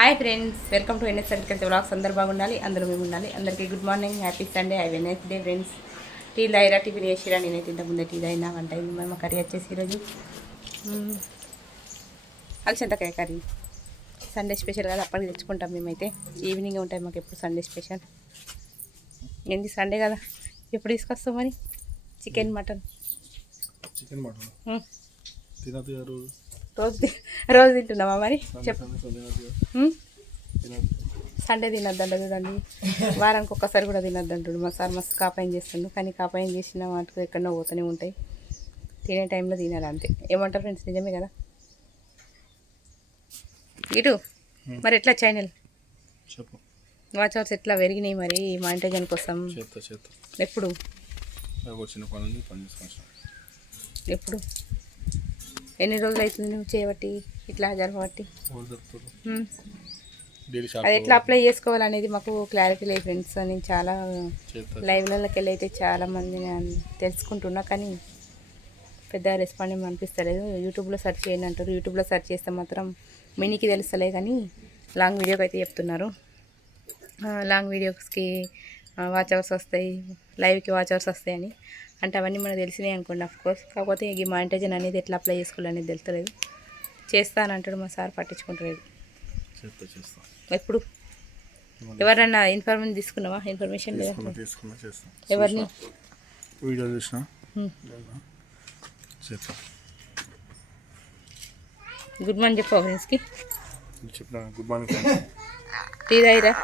Hi friends, welcome to NS agriculture vlogs. అందరూ బాగుండాలి, అందరూ మేము ఉండాలి. అందరికీ good morning, happy Sunday, happy nice day friends. Tea దాయిరా, టిఫిన్ చేసిరా. నేనైతే ఇంతకుముందే టీ దాయినా. వంట అయింది. మేము కర్రీ వచ్చేసి ఈరోజు అలసంతకాయ కర్రీ. సండే స్పెషల్ కదా, అప్పటికి తెచ్చుకుంటాం మేమైతే. ఈవినింగ్ ఉంటాయి మాకు ఎప్పుడు సండే స్పెషల్. ఏంది సండే కదా, ఎప్పుడు తీసుకొస్తాం మరి? చికెన్ మటన్ రోజు తింటున్నామా మరి? చెప్పు. సండే తినొద్దంట చూడండి, వారానికి ఒక్కసారి కూడా తినొద్దంటాడు మా సార్. మస్తు కాపాయం చేస్తుండు, కానీ కాపాయం చేసిన వాటికి ఎక్కడో పోతూనే ఉంటాయి. తినే టైంలో తినాలి అంతే. ఏమంటారు ఫ్రెండ్స్, నిజమే కదా? ఇటు మరి ఎట్లా ఛానల్ వాచ్ అవర్స్ ఎట్లా పెరిగినాయి మరి మానిటైజేషన్ కోసం? ఎప్పుడు ఎప్పుడు ఎన్ని రోజులు అవుతుంది నువ్వు చేయబట్టి, ఇట్లా జరగబట్టి? అది ఎట్లా అప్లై చేసుకోవాలనేది మాకు క్లారిటీ లేదు ఫ్రెండ్స్. నేను చాలా లైవ్లలోకి వెళ్ళి అయితే చాలామంది తెలుసుకుంటున్నా, కానీ పెద్ద రెస్పాండ్ ఏమి అనిపిస్తలేదు. యూట్యూబ్లో సెర్చ్ చేయండి అంటారు. యూట్యూబ్లో సెర్చ్ చేస్తే మాత్రం మినీకి తెలుస్తలే, కానీ లాంగ్ వీడియోకి అయితే చెప్తున్నారు. లాంగ్ వీడియోస్కి వాచ్ అవర్స్ వస్తాయి, లైవ్కి వాచ్ అవర్స్ వస్తాయని అంటే అవన్నీ మనకు తెలిసినాయి అనుకోండి. అఫ్కోర్స్, కాకపోతే ఈ మానిటైజేషన్ అనేది ఎట్లా అప్లై చేసుకోవాలనేది తెలుస్తలేదు. చేస్తానంటాడు మా సార్, పట్టించుకుంటలేదు. ఎప్పుడు ఎవరన్నా ఇన్ఫర్మేషన్ తీసుకున్నావా? ఇన్ఫర్మేషన్ ఎవరిని? వీడియో చూసిన. గుడ్ మార్నింగ్ చెప్పు ఫ్రెండ్స్కి. Good morning. టీ తాగిరా.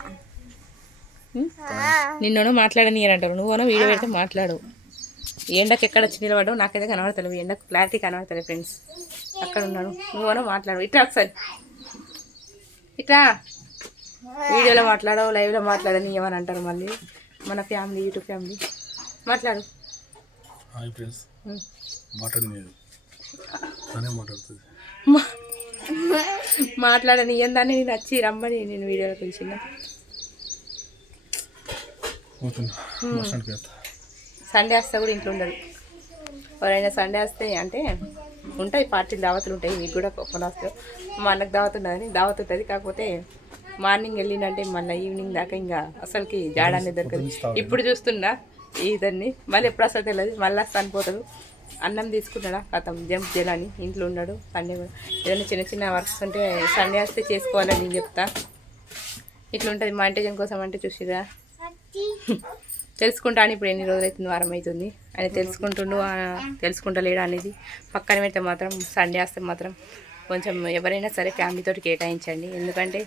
నిన్ను మాట్లాడనీయరంటారు, నువ్వునో వీడియో పెడితే మాట్లాడు. ఎండకు ఎక్కడ వచ్చి నిలబడ్డావు నాకైతే కనబడతలేవు. ఎండకు క్లారిటీ కనబడతలేదు ఫ్రెండ్స్. అక్కడ ఉన్నాను, నువ్వునో మాట్లాడు. ఇట్లా ఒకసారి ఇట్లా వీడియోలో మాట్లాడవు, లైవ్లో మాట్లాడని ఏమని అంటారు మళ్ళీ. మన ఫ్యామిలీ, యూట్యూబ్ ఫ్యామిలీ, మాట్లాడు. మాట్లాడని ఏందాన్ని నేను వచ్చి రమ్మని నేను వీడియోలో పిలిచిన. సండే వస్తే కూడా ఇంట్లో ఉండడు. ఎవరైనా సండే వస్తే అంటే ఉంటాయి పార్టీలు, దావతులు ఉంటాయి. మీకు కూడా కొన వస్తే మా అన్నకు దావత్ ఉన్నదని దావత్ ఉంటుంది. కాకపోతే మార్నింగ్ వెళ్ళిందంటే మళ్ళీ ఈవినింగ్ దాకా ఇంకా అసలుకి జాడాన్ని దొరకదు. ఇప్పుడు చూస్తున్నా ఇతన్ని, మళ్ళీ ఎప్పుడు అసలు తెలియదు. మళ్ళీ వస్తా అనిపోతాడు. అన్నం తీసుకుంటాడా కథం జంప్ చేయాలని ఇంట్లో ఉన్నాడు. సండే కూడా ఏదైనా చిన్న చిన్న వర్క్స్ ఉంటే సండే వస్తే చేసుకోవాలని నేను చెప్తా. ఇట్లా ఉంటుంది మానిటైజేషన్ కోసం. అంటే చూసిరా, తెలుసుకుంటాను. ఇప్పుడు ఎన్ని రోజులు అవుతుంది, వారం అవుతుంది అని తెలుసుకుంటలేడా అనేది పక్కన పెడితే మాత్రం సండే వస్తే మాత్రం కొంచెం ఎవరైనా సరే ఫ్యామిలీతోటి కేటాయించండి. ఎందుకంటే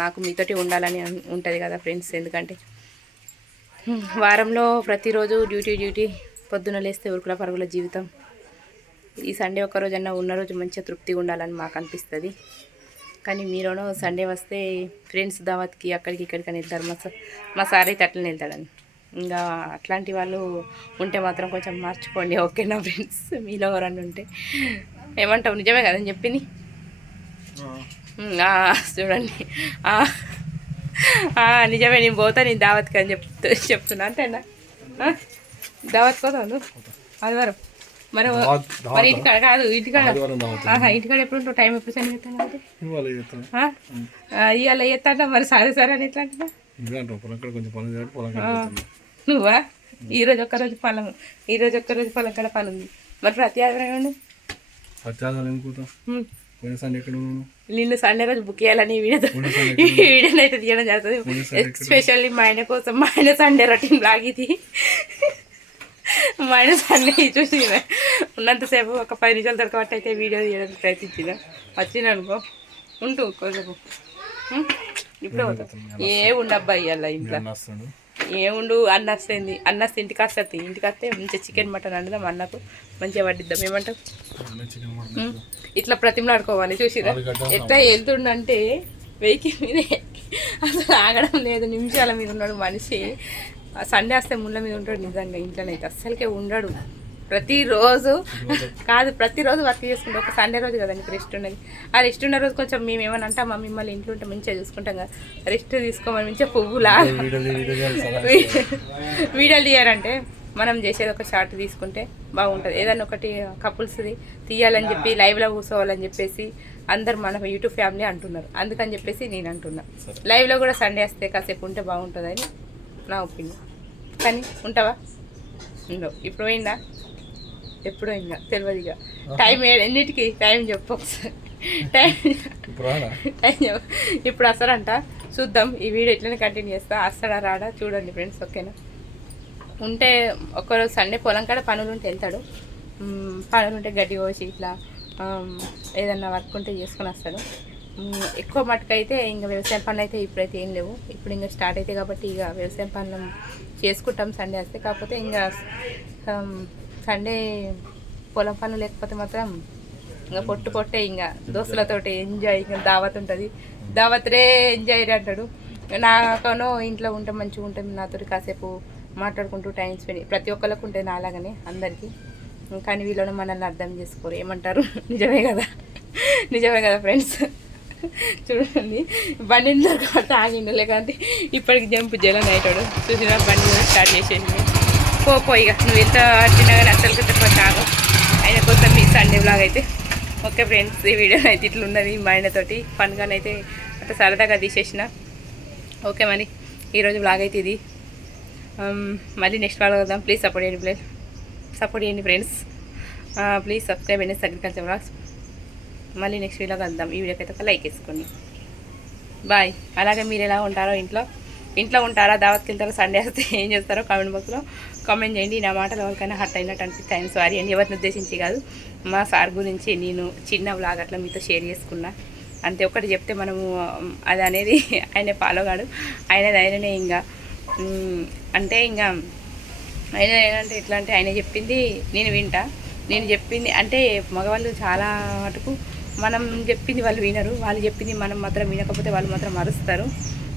మాకు మీతోటి ఉండాలని ఉంటుంది కదా ఫ్రెండ్స్. ఎందుకంటే వారంలో ప్రతిరోజు డ్యూటీ పొద్దున లేస్తే ఉరుకుల పరుగుల జీవితం. ఈ సండే ఒక్కరోజన్నా ఉన్న రోజు మంచిగా తృప్తిగా ఉండాలని మాకు అనిపిస్తుంది. కానీ మీరునో సండే వస్తే ఫ్రెండ్స్ దావత్కి అక్కడికి ఇక్కడికి అని వెళ్తారు. మా సార్ అయితే అట్లనే వెళ్తాడని. ఇంకా అట్లాంటి వాళ్ళు ఉంటే మాత్రం కొంచెం మార్చుకోండి, ఓకేనా ఫ్రెండ్స్? మీలో ఎవరన్నా ఉంటే ఏమంటావు? నిజమే కదని చెప్పింది. చూడండి, నిజమే. నేను పోతా, నేను దావత్కి అని చెప్తున్నా అంతేనా? దావత్ పోతావు నువ్వు ఆదివారం? మరి ఇంటికాడ కాదు, ఇంటికాడ ఎప్పుడు ఉంటావు? టైం ఎప్పుడు సరి చేస్తాను కాబట్టి ఇవాళ చేస్తా. మరి సరే అని ఎట్లా అంటున్నా? నువ్వా? ఈరోజు ఒక్కరోజు పొలం కాడ పని ఉంది. మరి ప్రతి ఆదివారం నిన్ను సండే రోజు బుక్ చేయాలని వీడియోని అయితే తీయడం జరుగుతుంది. ఎస్పెషల్లీ మా ఆయన కోసం. మా ఆయన సండే రొటీన్ బ్లాగ్ ఇది. మా ఆయన సండే చూసి ఉన్నంతసేపు ఒక 10 నిమిషాలు దొరకబట్టి అయితే వీడియో తీయడానికి ప్రయత్నించిన. వచ్చిన అనుకో ఉంటూ కొంచెం ఇప్పుడే పోతా. ఏ ఉండబ్బా ఇవాళ ఇంట్లో ఏముండు. అన్న వస్తుంది, అన్న వస్తే ఇంటికి వస్తుంది. ఇంటికి వస్తే మంచిగా చికెన్ మటన్ వండుదాం, అన్నకు మంచిగా వడ్డిద్దాం. ఏమంటావు? ఇట్లా ప్రతిమలాడుకోవాలి. చూసిరా ఎట్లా వెళ్తుండంటే వెహికల్ మీదే అసలు ఆగడం లేదు. నిమిషాల మీద ఉన్నాడు మనిషి. సండే వస్తే ముళ్ళ మీద ఉంటాడు. నిజంగా ఇంట్లోనైతే అస్సలకే ఉండడు. ప్రతిరోజు వర్క్ చేసుకుంటాం. ఒక సండే రోజు కదా నీకు రెస్ట్ ఉన్నది. ఆ రెస్ట్ ఉన్న రోజు కొంచెం మేము ఏమన్నా అంటాం, మా మిమ్మల్ని ఇంట్లో ఉంటే మంచిగా చూసుకుంటాం కదా, రెస్ట్ తీసుకోమని మంచిగా పువ్వులా వీడియోలు తీయాలంటే మనం చేసేది ఒక షార్ట్ తీసుకుంటే బాగుంటుంది. ఏదన్నా ఒకటి కపుల్స్ది తీయాలని చెప్పి లైవ్లో కూర్చోవాలని చెప్పేసి అందరు మన యూట్యూబ్ ఫ్యామిలీ అంటున్నారు, అందుకని చెప్పేసి నేను అంటున్నా. లైవ్లో కూడా సండే వస్తే కాసేపు ఉంటే బాగుంటుందని నా ఒపీనియన్. కానీ ఉంటావా? ఉండవు. ఇప్పుడు పోయిందా? ఎప్పుడు పోయిందా తెలియదు. ఇక టైం ఎన్నిటికి టైం చెప్పు ఒకసారి. టైం చెప్పు. ఇప్పుడు వస్తాడంట, చూద్దాం. ఈ వీడియో ఎట్లనే కంటిన్యూ చేస్తా. వస్తాడా రాడా చూడండి ఫ్రెండ్స్, ఓకేనా? ఉంటే ఒక్కరోజు సండే పొలం కాడ పనులు ఉంటే వెళ్తాడు. పనులు ఉంటే గడ్డి కోసి ఇట్లా ఏదన్నా వర్క్ ఉంటే చేసుకొని వస్తాడు. ఎక్కువ మటుకు అయితే ఇంకా వ్యవసాయం పనులు అయితే ఇప్పుడైతే ఏం లేవు. ఇప్పుడు ఇంకా స్టార్ట్ అయితే కాబట్టి ఇక వ్యవసాయం పనులు చేసుకుంటాం సండే వస్తే. కాకపోతే ఇంకా సండే పొలం పనులు లేకపోతే మాత్రం ఇంకా పొట్టే ఇంకా దోస్తులతోటి ఎంజాయ్. ఇంకా దావత్ ఉంటుంది, దావత్రే ఎంజాయ్ అంటాడు. నాకనో ఇంట్లో ఉంటే మంచిగా ఉంటుంది, నాతో కాసేపు మాట్లాడుకుంటూ టైం స్పెండ్. ప్రతి ఒక్కరికి ఉంటుంది నాలాగానే అందరికీ. కానీ వీళ్ళని మనల్ని అర్థం చేసుకోరు, ఏమంటారు? నిజమే కదా, నిజమే కదా ఫ్రెండ్స్. చూడండి బండి కాబట్టి ఆగిండు, లేకంటే ఇప్పటికి జంపు జలం అయితాడు. చూసిన బండి స్టార్ట్ చేసేసింది. ఇక నువ్వు ఎంత వచ్చినా కానీ అసలు తక్కువ తాగు. ఆయన కోసం మీ సండే బ్లాగ్ అయితే ఓకే ఫ్రెండ్స్. ఈ వీడియో అయితే ఇట్లా ఉన్నది. మా ఆయనతోటి ఫన్గానైతే అంత సరదాగా తీసేసిన. ఓకే మరి ఈరోజు బ్లాగ్ అయితే ఇది. మళ్ళీ నెక్స్ట్ బ్లాగ్ వద్దాం. ప్లీజ్ సపోర్ట్ చేయండి ఫ్రెండ్స్. ప్లీజ్ సబ్స్క్రైబ్ అయిన అగ్రికల్చర్ బ్లాగ్స్. మళ్ళీ నెక్స్ట్ వీడియోకి వద్దాం. ఈ వీడియోకి అయితే ఒక లైక్ వేసుకోండి. బాయ్. అలాగే మీరు ఎలా ఉంటారో, ఇంట్లో ఉంటారా, దావత్కి వెళ్తారో, సండే వస్తే ఏం చేస్తారో కామెంట్ బాక్స్లో కామెంట్ చేయండి. నా మాటలు ఎవరికైనా హర్ట్ అయినట్టు అనిపిస్తే ఆయన సారీ అండి. ఎవరిని ఉద్దేశించి కాదు, మా సార్ గురించి నేను చిన్న వ్లాగ్ అట్లా మీతో షేర్ చేసుకున్నా అంతే. ఒకటి చెప్తే మనము అది అనేది ఆయన ఫాలో కాడు, ఆయననే ఇంకా అంటే ఇంకా ఆయన ఏంటంటే ఎట్లా అంటే ఆయన చెప్పింది నేను వింటా. నేను చెప్పింది అంటే మగవాళ్ళు చాలా మటుకు మనం చెప్పింది వాళ్ళు వినరు, వాళ్ళు చెప్పింది మనం మాత్రం వినకపోతే వాళ్ళు మాత్రం మరుస్తారు.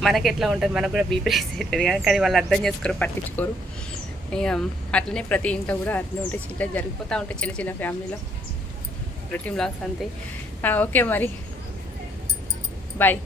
మనకి ఎట్లా ఉంటుంది, మనకు కూడా బీపీ రైస్ అవుతుంది కదా. కానీ వాళ్ళు అర్థం చేసుకోరు, పట్టించుకోరు. ఇక అట్లనే ప్రతి ఇంట్లో కూడా అట్లనే ఉంటే చిన్న జరిగిపోతూ ఉంటాయి చిన్న చిన్న ఫ్యామిలీలో రొటీన్ బ్లాగ్స్ అంతే. ఓకే మరి బాయ్.